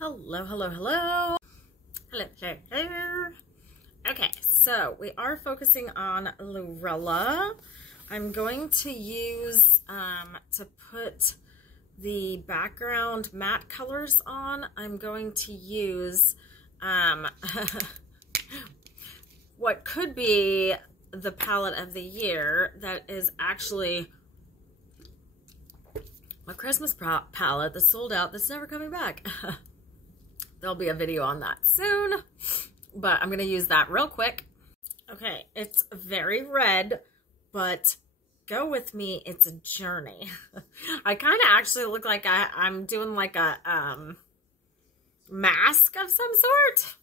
Hello, hello, hello. Hello, hello, hello. Okay, so we are focusing on Lurella. I'm going to use, to put the background matte colors on, I'm going to use what could be the palette of the year that is actually a Christmas palette that's sold out that's never coming back. There'll be a video on that soon, but I'm going to use that real quick. Okay, it's very red, but go with me, it's a journey. I kind of actually look like I'm doing like a mask of some sort.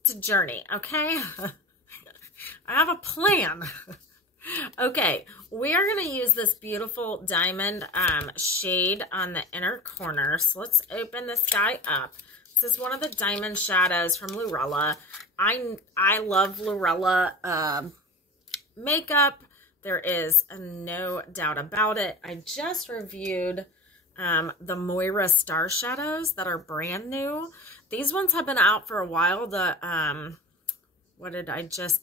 It's a journey, okay? I have a plan. Okay, we are going to use this beautiful diamond shade on the inner corner. So let's open this guy up. This is one of the diamond shadows from Lurella. I love Lurella makeup. There is no doubt about it. I just reviewed the Moira Star Shadows that are brand new. These ones have been out for a while. The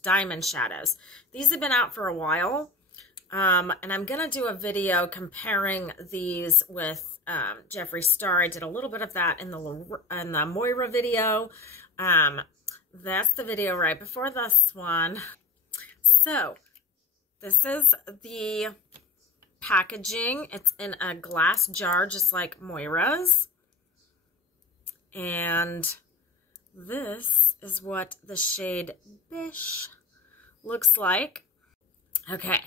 Diamond Shadows. These have been out for a while. And I'm going to do a video comparing these with Jeffree Star. I did a little bit of that in the Moira video. That's the video right before this one. So, this is the packaging. It's in a glass jar, just like Moira's. And this is what the shade Bish looks like. Okay.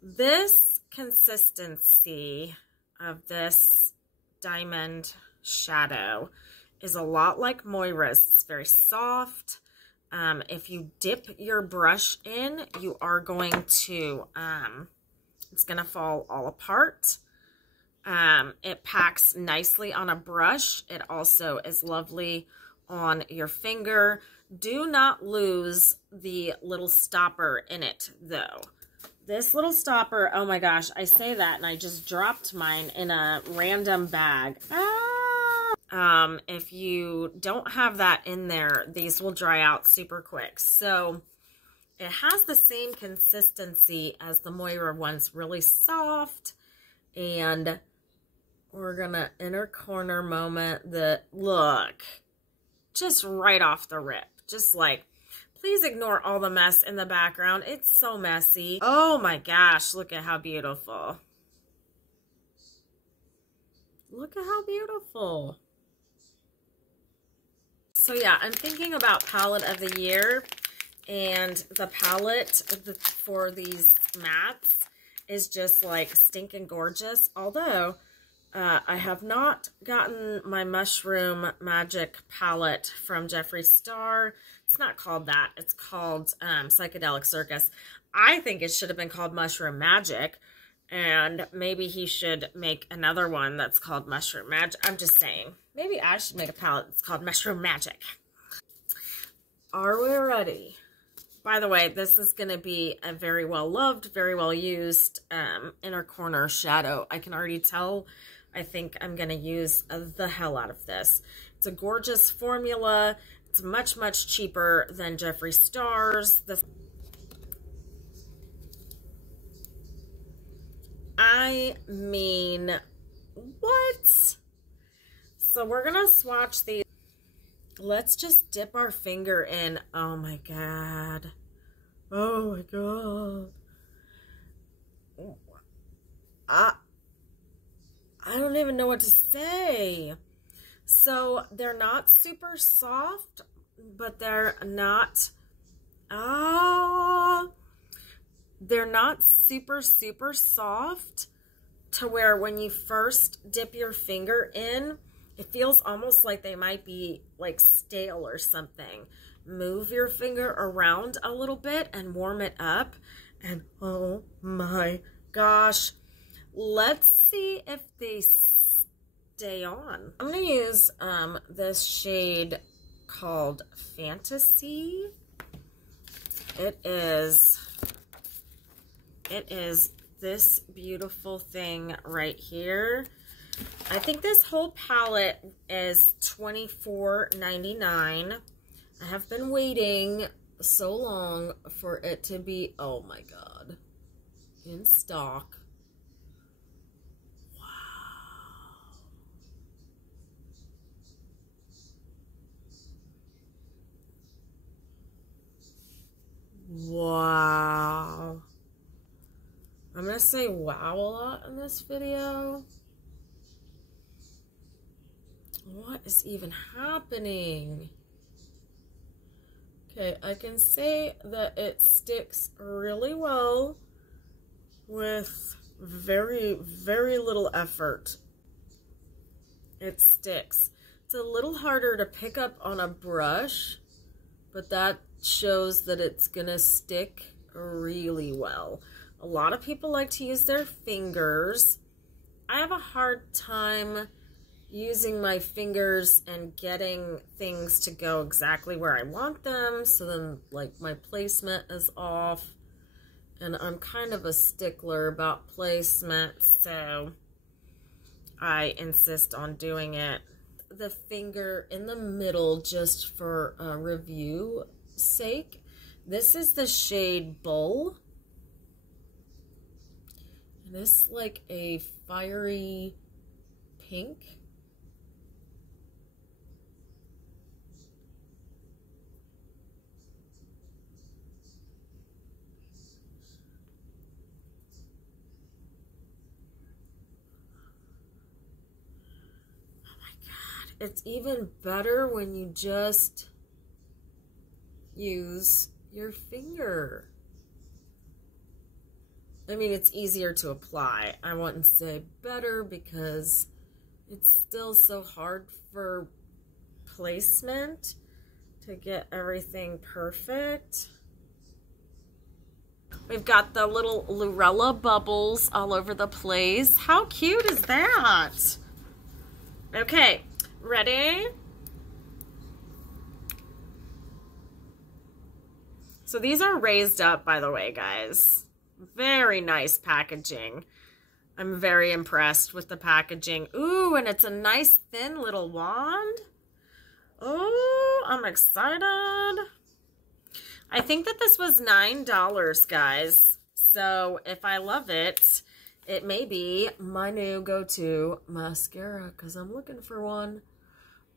This consistency of this diamond shadow is a lot like Moira's. It's very soft. If you dip your brush in, you are going to, it's going to fall all apart. It packs nicely on a brush. It also is lovely on your finger. Do not lose the little stopper in it, though. This little stopper, oh my gosh, I say that and I just dropped mine in a random bag. If you don't have that in there, these will dry out super quick. So it has the same consistency as the Moira ones, really soft. And we're gonna inner corner moment the look, just right off the rip, just like, please ignore all the mess in the background. It's so messy. Oh my gosh, look at how beautiful. Look at how beautiful. So yeah, I'm thinking about palette of the year, and the palette for these mattes is just like stinking gorgeous. Although, I have not gotten my Mushroom Magic palette from Jeffree Star. It's not called that. It's called Psychedelic Circus. I think it should have been called Mushroom Magic. And maybe he should make another one that's called Mushroom Magic. I'm just saying. Maybe I should make a palette that's called Mushroom Magic. Are we ready? By the way, this is going to be a very well-loved, very well-used inner corner shadow. I can already tell. I think I'm going to use the hell out of this. It's a gorgeous formula. It's much, much cheaper than Jeffree Star's. I mean, what? So we're going to swatch these. Let's just dip our finger in. Oh my God. Oh my God. I don't even know what to say. So they're not super soft, but they're not, they're not super, super soft to where when you first dip your finger in, it feels almost like they might be like stale or something. Move your finger around a little bit and warm it up. And oh my gosh. Let's see if they stay on. I'm going to use this shade called Fantasy. It is this beautiful thing right here. I think this whole palette is $24.99. I have been waiting so long for it to be, oh my God, in stock. Wow. I'm going to say wow a lot in this video. What is even happening? Okay, I can say that it sticks really well with very, very little effort. It sticks. It's a little harder to pick up on a brush, but that shows that it's gonna stick really well. A lot of people like to use their fingers. I have a hard time using my fingers and getting things to go exactly where I want them, so then like my placement is off, and I'm kind of a stickler about placement, so I insist on doing it. The finger in the middle just for review sake. This is the shade Bull. And this is like a fiery pink. Oh my God, it's even better when you just use your finger. I mean, it's easier to apply. I wouldn't say better because it's still so hard for placement to get everything perfect. We've got the little Lurella bubbles all over the place. How cute is that? Okay, ready? So these are raised up, by the way, guys. Very nice packaging. I'm very impressed with the packaging. Ooh, and it's a nice thin little wand. Oh, I'm excited. I think that this was $9, guys. So if I love it, it may be my new go-to mascara because I'm looking for one.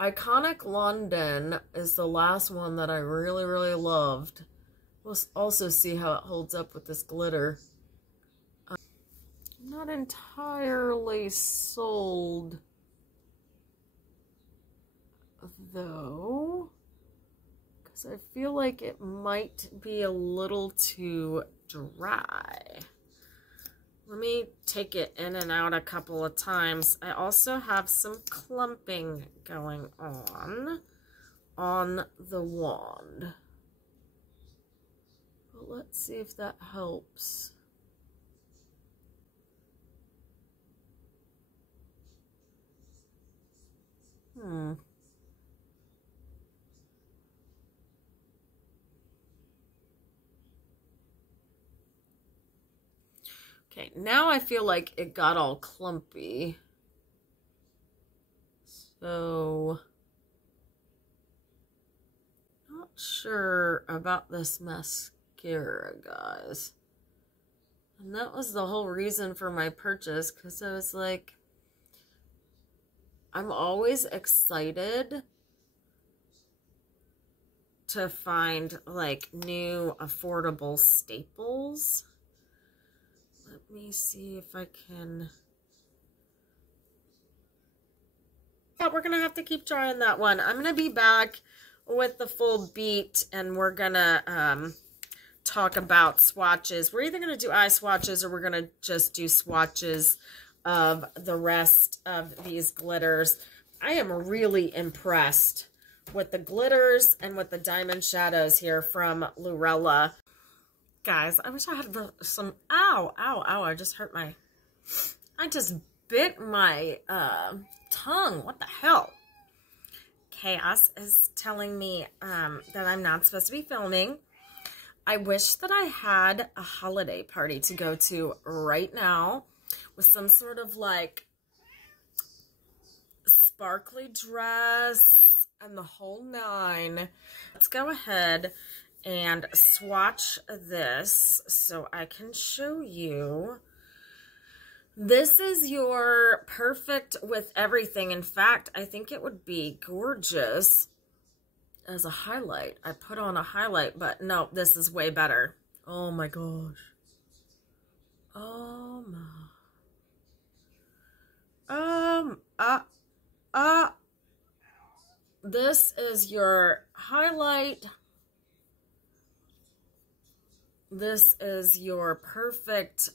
Iconic London is the last one that I really, really loved. We'll also see how it holds up with this glitter. I'm not entirely sold, though, because I feel like it might be a little too dry. Let me take it in and out a couple of times. I also have some clumping going on the wand. Let's see if that helps. Okay, now I feel like it got all clumpy. So, not sure about this mascara, guys. And that was the whole reason for my purchase, because I was like, I'm always excited to find like new affordable staples. Let me see if I can. Yeah, we're gonna have to keep trying that one. I'm gonna be back with the full beat, and we're gonna talk about swatches. We're either gonna do eye swatches or we're gonna just do swatches of the rest of these glitters. I am really impressed with the glitters and with the diamond shadows here from Lurella. Guys, I wish I had some, ow, I just hurt my, I just bit my tongue. What the hell? Chaos is telling me that I'm not supposed to be filming. I wish that I had a holiday party to go to right now with some sort of like sparkly dress and the whole nine. Let's go ahead and swatch this so I can show you. This is your perfect with everything. In fact, I think it would be gorgeous as a highlight. I put on a highlight, but no, this is way better. Oh my gosh. Oh my. This is your highlight. This is your perfect,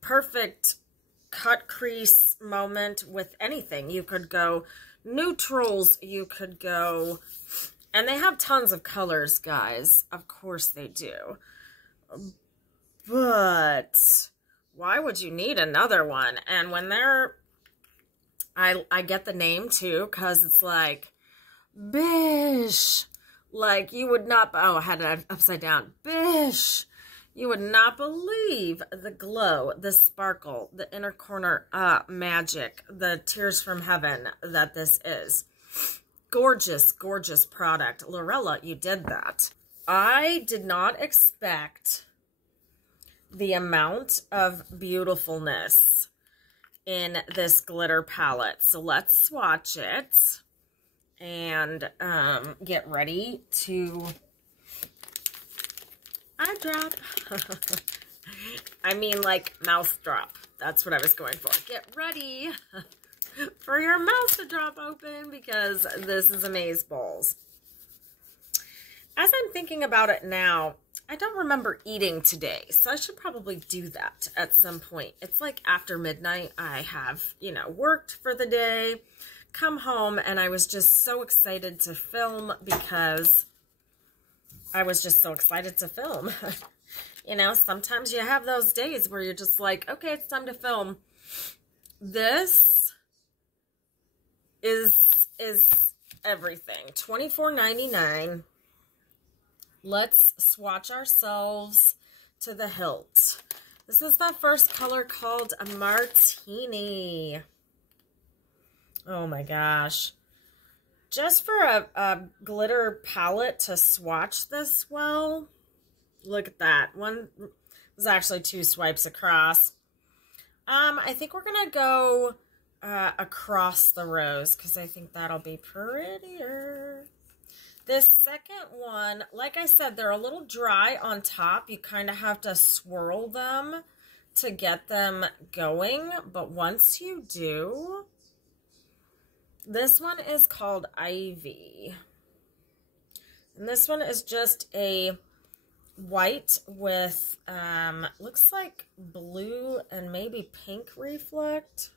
perfect cut crease moment with anything. You could go neutrals, you could go, and they have tons of colors, guys. Of course they do. But why would you need another one? And when they're, I get the name too, because it's like, bish. Like you would not, oh, I had it upside down. Bish. You would not believe the glow, the sparkle, the inner corner magic, the tears from heaven that this is. Gorgeous, gorgeous product. Lurella, you did that. I did not expect the amount of beautifulness in this glitter palette. So let's swatch it and get ready to eye drop. I mean like mouth drop. That's what I was going for. Get ready for your mouth to drop open because this is amazeballs. As I'm thinking about it now, I don't remember eating today, so I should probably do that at some point. It's like after midnight, I have, you know, worked for the day, come home, and I was just so excited to film because I was just so excited to film. You know, sometimes you have those days where you're just like, okay, it's time to film. This is everything. $24.99. Let's swatch ourselves to the hilt. This is the first color called a Martini. Oh my gosh. Just for a glitter palette to swatch this well, look at that. One was actually 2 swipes across. I think we're going to go across the rose because I think that'll be prettier. This second one, like I said, they're a little dry on top. You kind of have to swirl them to get them going. But once you do, this one is called Ivy. And this one is just a white with, looks like blue and maybe pink reflect.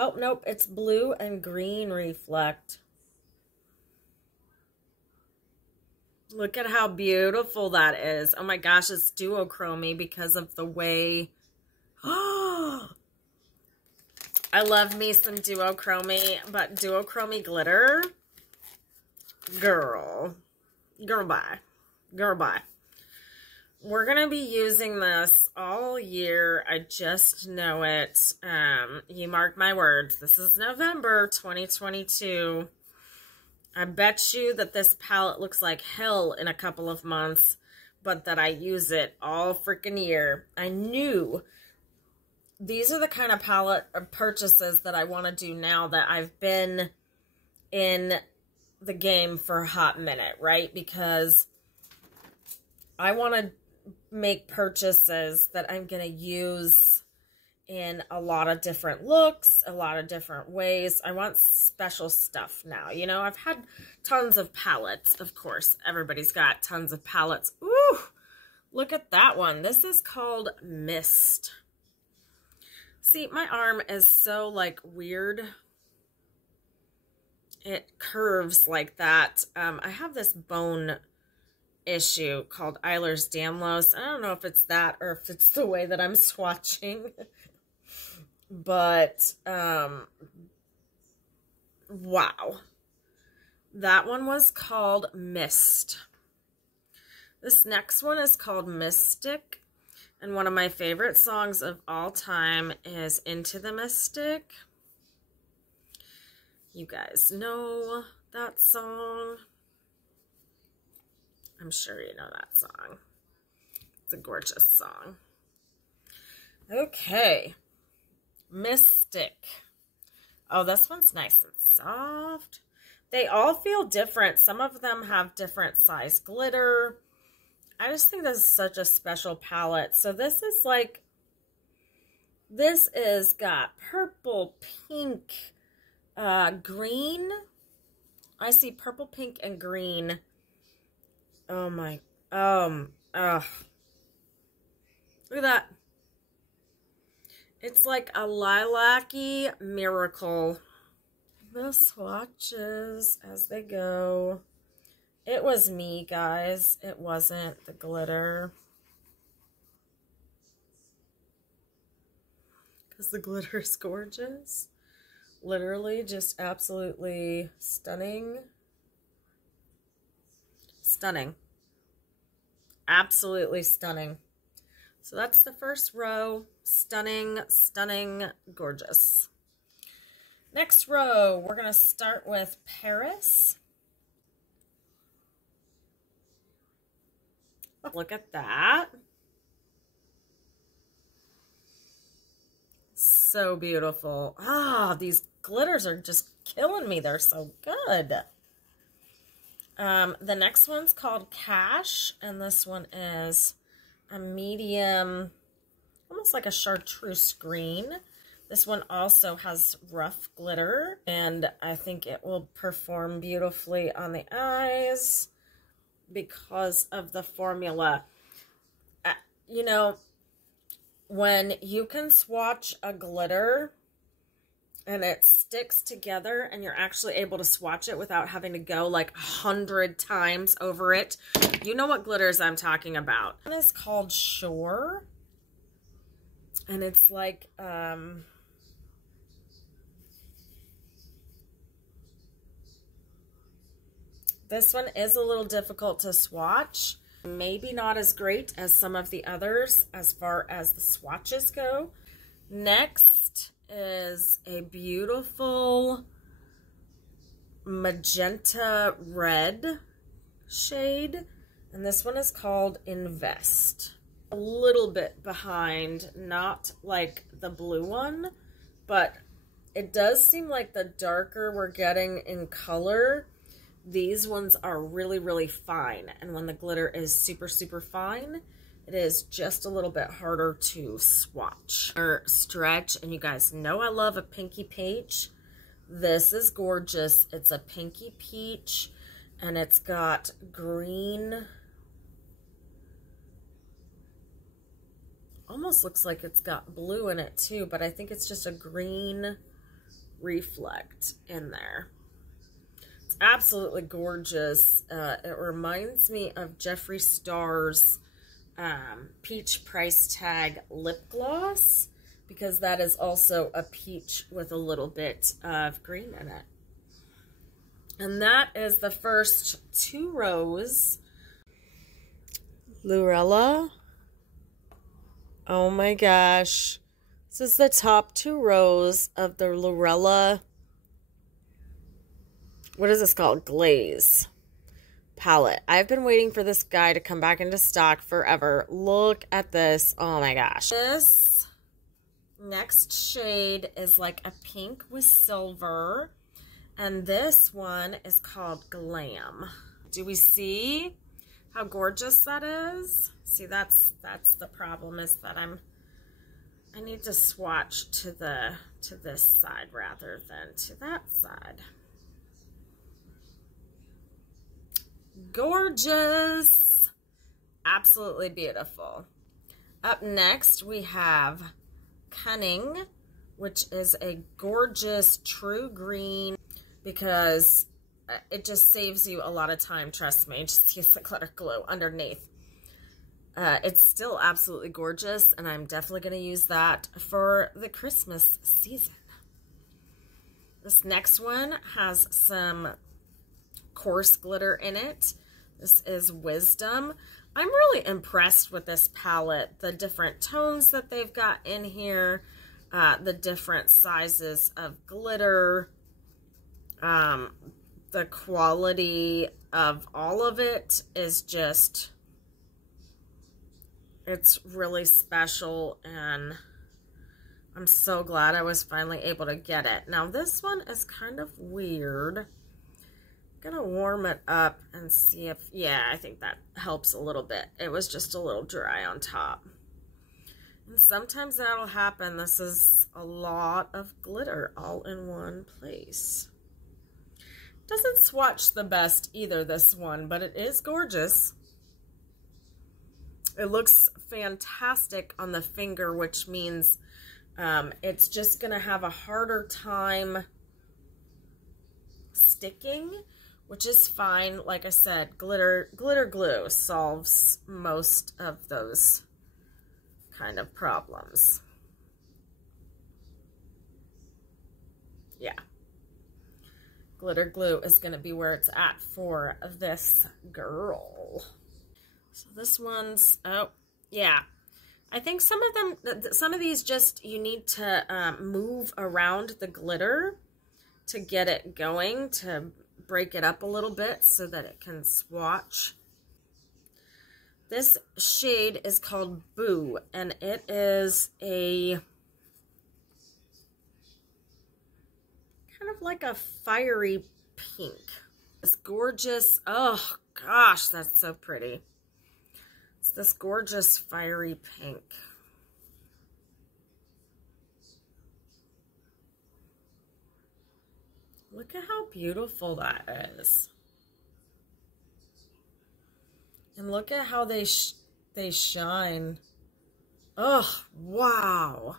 Oh, nope, it's blue and green reflect. Look at how beautiful that is. Oh my gosh, it's duochromy because of the way... Oh, I love me some duochromy, but duochromy glitter, girl bye. Girl bye. We're going to be using this all year. I just know it. You mark my words. This is November 2022. I bet you that this palette looks like hell in a couple of months, but that I use it all freaking year. I knew these are the kind of palette purchases that I want to do now that I've been in the game for a hot minute, right? Because I want to make purchases that I'm going to use in a lot of different looks, a lot of different ways. I want special stuff now. You know, I've had tons of palettes, of course. Everybody's got tons of palettes. Ooh, look at that one. This is called Mist. See, my arm is so, like, weird. It curves like that. I have this bone issue called Ehlers-Danlos. I don't know if it's that or if it's the way that I'm swatching. But, wow. That one was called Mist. This next one is called Mystic. And one of my favorite songs of all time is Into the Mystic. You guys know that song. I'm sure you know that song. It's a gorgeous song. Okay. Mystic. Oh, this one's nice and soft. They all feel different. Some of them have different size glitter. I just think this is such a special palette. So this is like, this is got purple, pink, green. I see purple, pink, and green. Oh my, look at that. It's like a lilac-y miracle. The swatches as they go. It was me, guys. It wasn't the glitter. Because the glitter is gorgeous. Literally just absolutely stunning. Stunning. Absolutely stunning. So that's the first row. Stunning, stunning, gorgeous. Next row, we're going to start with Paris. Look at that. So beautiful. Ah, these glitters are just killing me. They're so good. The next one's called Cash, and this one is a medium, almost like a chartreuse green. This one also has rough glitter, and I think it will perform beautifully on the eyes because of the formula. You know, when you can swatch a glitter and it sticks together and you're actually able to swatch it without having to go like 100 times over it, you know what glitters I'm talking about. One is called Shore, and it's like, this one is a little difficult to swatch. Maybe not as great as some of the others as far as the swatches go. Next is a beautiful magenta red shade. And this one is called Invest. A little bit behind, not like the blue one, but it does seem like the darker we're getting in color, these ones are really, really fine. And when the glitter is super, super fine, it is just a little bit harder to swatch or stretch. And you guys know I love a pinky peach. This is gorgeous. It's a pinky peach, and it's got green. Almost looks like it's got blue in it too, but I think it's just a green reflect in there. It's absolutely gorgeous. It reminds me of Jeffree Star's Peach Price Tag lip gloss, because that is also a peach with a little bit of green in it. And that is the first two rows. Lurella. Oh my gosh. This is the top two rows of the Lurella. What is this called? Glaze palette. I've been waiting for this guy to come back into stock forever. Look at this. Oh my gosh. This next shade is like a pink with silver. And this one is called Glam. Do we see how gorgeous that is? See, that's the problem, is that I need to swatch to this side rather than to that side. Gorgeous. Absolutely beautiful. Up next, we have Cunning, which is a gorgeous true green, because it just saves you a lot of time, trust me. Just use the glitter glue underneath. It's still absolutely gorgeous, and I'm definitely going to use that for the Christmas season. This next one has some coarse glitter in it. This is Wisdom. I'm really impressed with this palette. The different tones that they've got in here, the different sizes of glitter, the quality of all of it is just, it's really special, and I'm so glad I was finally able to get it. Now this one is kind of weird. I'm gonna warm it up and see if, yeah, I think that helps a little bit. It was just a little dry on top. And sometimes that'll happen. This is a lot of glitter all in one place. Doesn't swatch the best either, this one, but it is gorgeous. It looks fantastic on the finger, which means it's just gonna have a harder time sticking, which is fine. Like I said, glitter glue solves most of those kind of problems. Yeah. Glitter glue is going to be where it's at for this girl. So this one's, oh, yeah. I think some of these just, you need to move around the glitter to get it going, to break it up a little bit so that it can swatch. This shade is called Boo, and it is a kind of like a fiery pink. It's gorgeous. Oh gosh, that's so pretty. It's this gorgeous fiery pink. Look at how beautiful that is. And look at how they shine. Oh, wow.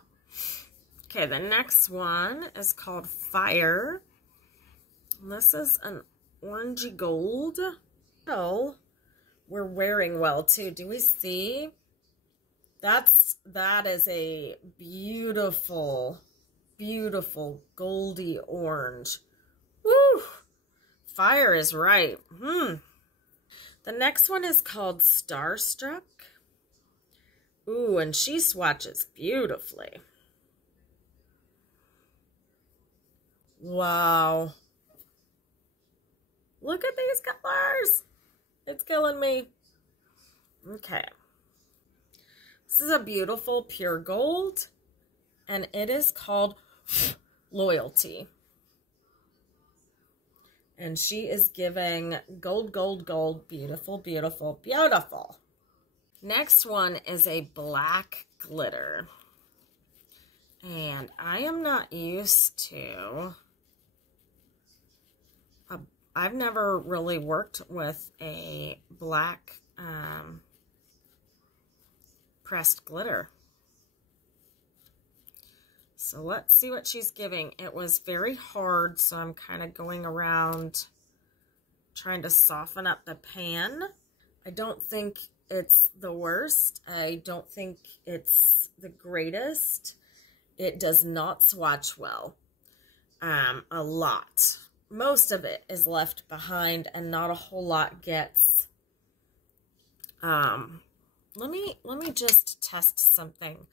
Okay, the next one is called Fire. And this is an orangey gold. Oh, we're wearing well too. Do we see? That is a beautiful, beautiful goldy orange. Woo! Fire is right. The next one is called Starstruck. Ooh, and she swatches beautifully. Wow. Look at these colors. It's killing me. Okay. This is a beautiful pure gold, and it is called Loyalty. And she is giving gold, gold, gold. Beautiful, beautiful, beautiful. Next one is a black glitter. And I am not used to... I've never really worked with a black pressed glitter. So let's see what she's giving. It was very hard, so I'm kind of going around trying to soften up the pan. I don't think it's the worst. I don't think it's the greatest. It does not swatch well. A lot. Most of it is left behind, and not a whole lot gets. Let me just test something.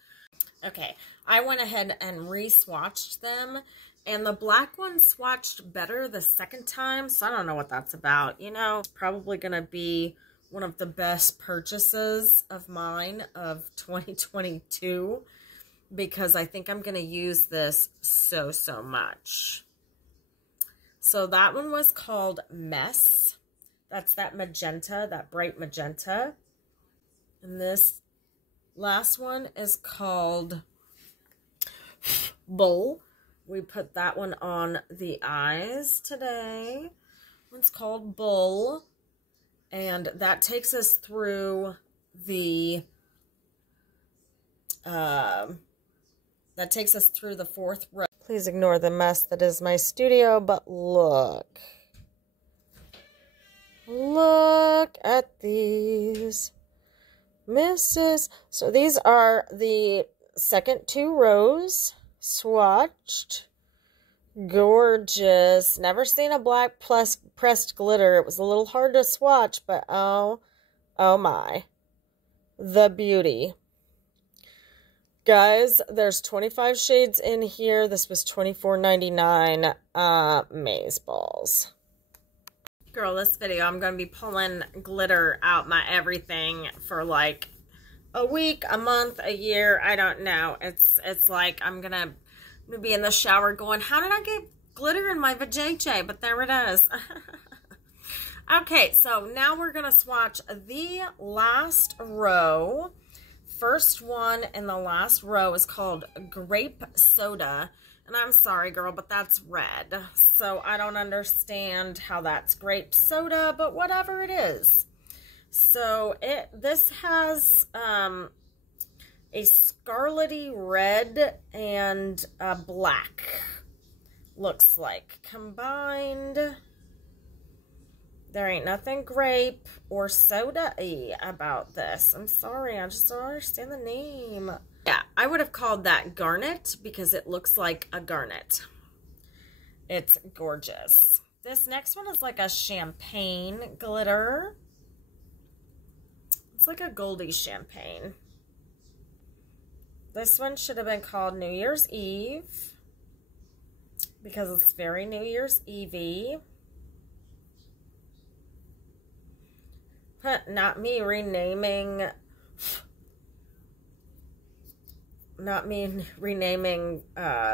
Okay, I went ahead and re-swatched them, and the black one swatched better the second time, so I don't know what that's about. You know, it's probably going to be one of the best purchases of mine of 2022, because I think I'm going to use this so much. So that one was called Mess. That's that magenta, that bright magenta. And this last one is called Bull. We put that one on the eyes today. One's called Bull. And that takes us through the fourth row. Please ignore the mess that is my studio, but look. Look at these misses. So these are the second two rows swatched. Gorgeous. Never seen a black pressed glitter. It was a little hard to swatch, but oh Oh my. The beauty. Guys, there's 25 shades in here. This was $24.99. Maze balls. Girl, this video, I'm going to be pulling glitter out my everything for like a week, a month, a year. I don't know. It's like I'm going to be in the shower going, how did I get glitter in my vajayjay? But there it is. Okay, so now we're going to swatch the last row. First one in the last row is called Grape Soda. And I'm sorry, girl, but that's red. So I don't understand how that's grape soda, but whatever it is. So this has a scarlety red and a black, looks like, combined. There ain't nothing grape or soda-y about this. I'm sorry, I just don't understand the name. Yeah, I would have called that garnet because it looks like a garnet. It's gorgeous. This next one is like a champagne glitter. It's like a goldy champagne. This one should have been called New Year's Eve because it's very New Year's Eve-y. Not me renaming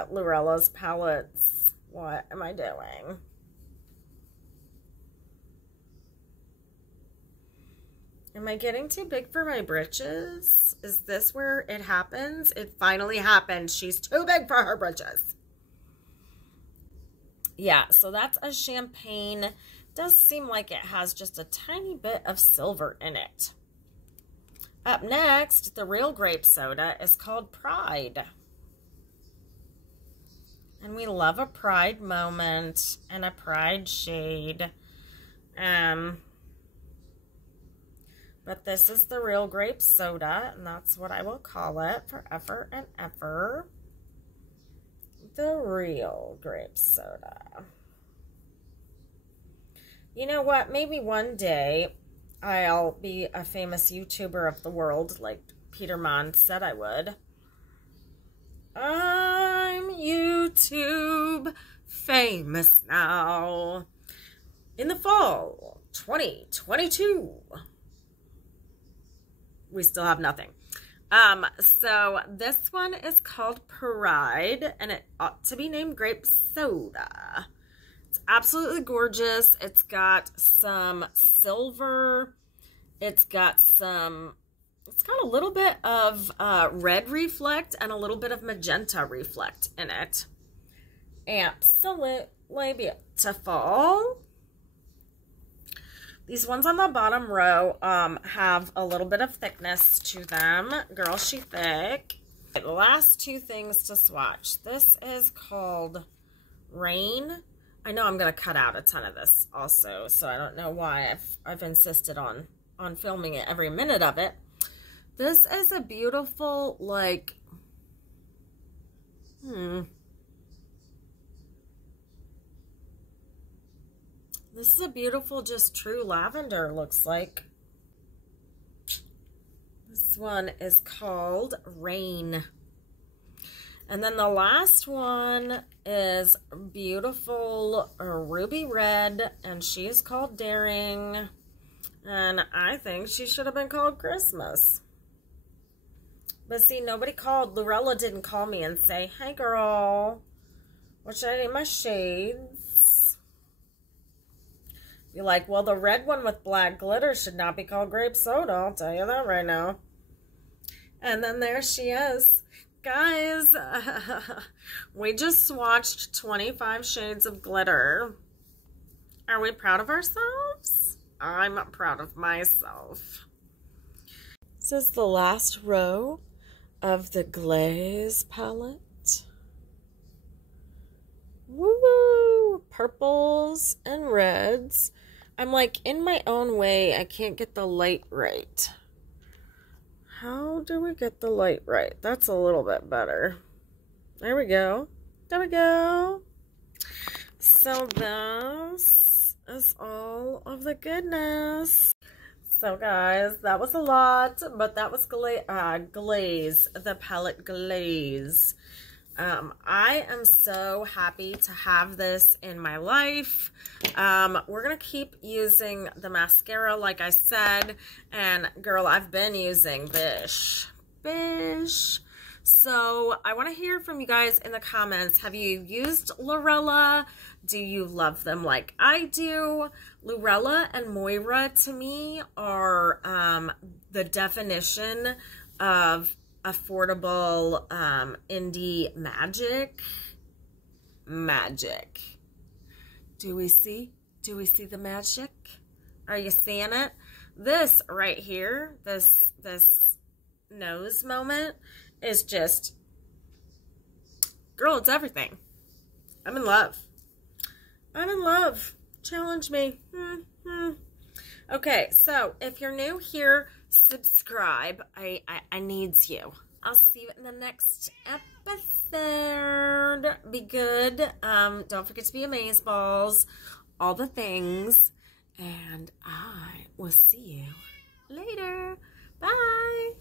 Lurella's palettes. What am I doing? Am I getting too big for my britches? Is this where it happens? It finally happened. She's too big for her britches. Yeah, so that's a champagne. Does seem like it has just a tiny bit of silver in it. Up next, the real grape soda is called Pride. And we love a Pride moment and a Pride shade. But this is the real grape soda, and that's what I will call it forever and ever. The real grape soda. You know what? Maybe one day I'll be a famous YouTuber of the world like Peter Mon said I would. I'm YouTube famous now. In the fall 2022. We still have nothing. So this one is called Pride, and it ought to be named Grape Soda. Absolutely gorgeous. It's got some silver. It's got a little bit of red reflect and a little bit of magenta reflect in it. Absolutely beautiful. These ones on the bottom row have a little bit of thickness to them. Girl, she thick. The last two things to swatch. This is called Rain. I know I'm going to cut out a ton of this also, so I don't know why I've insisted on filming it every minute of it. This is a beautiful, like, this is a beautiful, just true lavender, looks like. This one is called Rain. And then the last one is beautiful ruby red, and she is called Daring. And I think she should have been called Christmas. But see, nobody called. Lurella didn't call me and say, hey girl, what should I name my shades? You're like, well, the red one with black glitter should not be called Grape Soda. I'll tell you that right now. And then there she is. Guys, we just swatched 25 shades of glitter. Are we proud of ourselves? I'm proud of myself. This is the last row of the Glaze palette. Woo! Purples and reds. I'm like in my own way. I can't get the light right. How do we get the light right? That's a little bit better. There we go. There we go. So this is all of the goodness. So guys, that was a lot, but that was glaze, the palette glaze. I am so happy to have this in my life. We're going to keep using the mascara, like I said, and girl, I've been using Bish. So I want to hear from you guys in the comments. Have you used Lurella? Do you love them like I do? Lurella and Moira, to me, are the definition of affordable indie magic. Do we see the magic? Are you seeing it? This right here, this nose moment is just, girl, it's everything. I'm in love. Challenge me. Okay, so if you're new here, subscribe. I needs you. I'll see you in the next episode. Be good. Don't forget to be amazeballs. All the things. And I will see you later. Bye.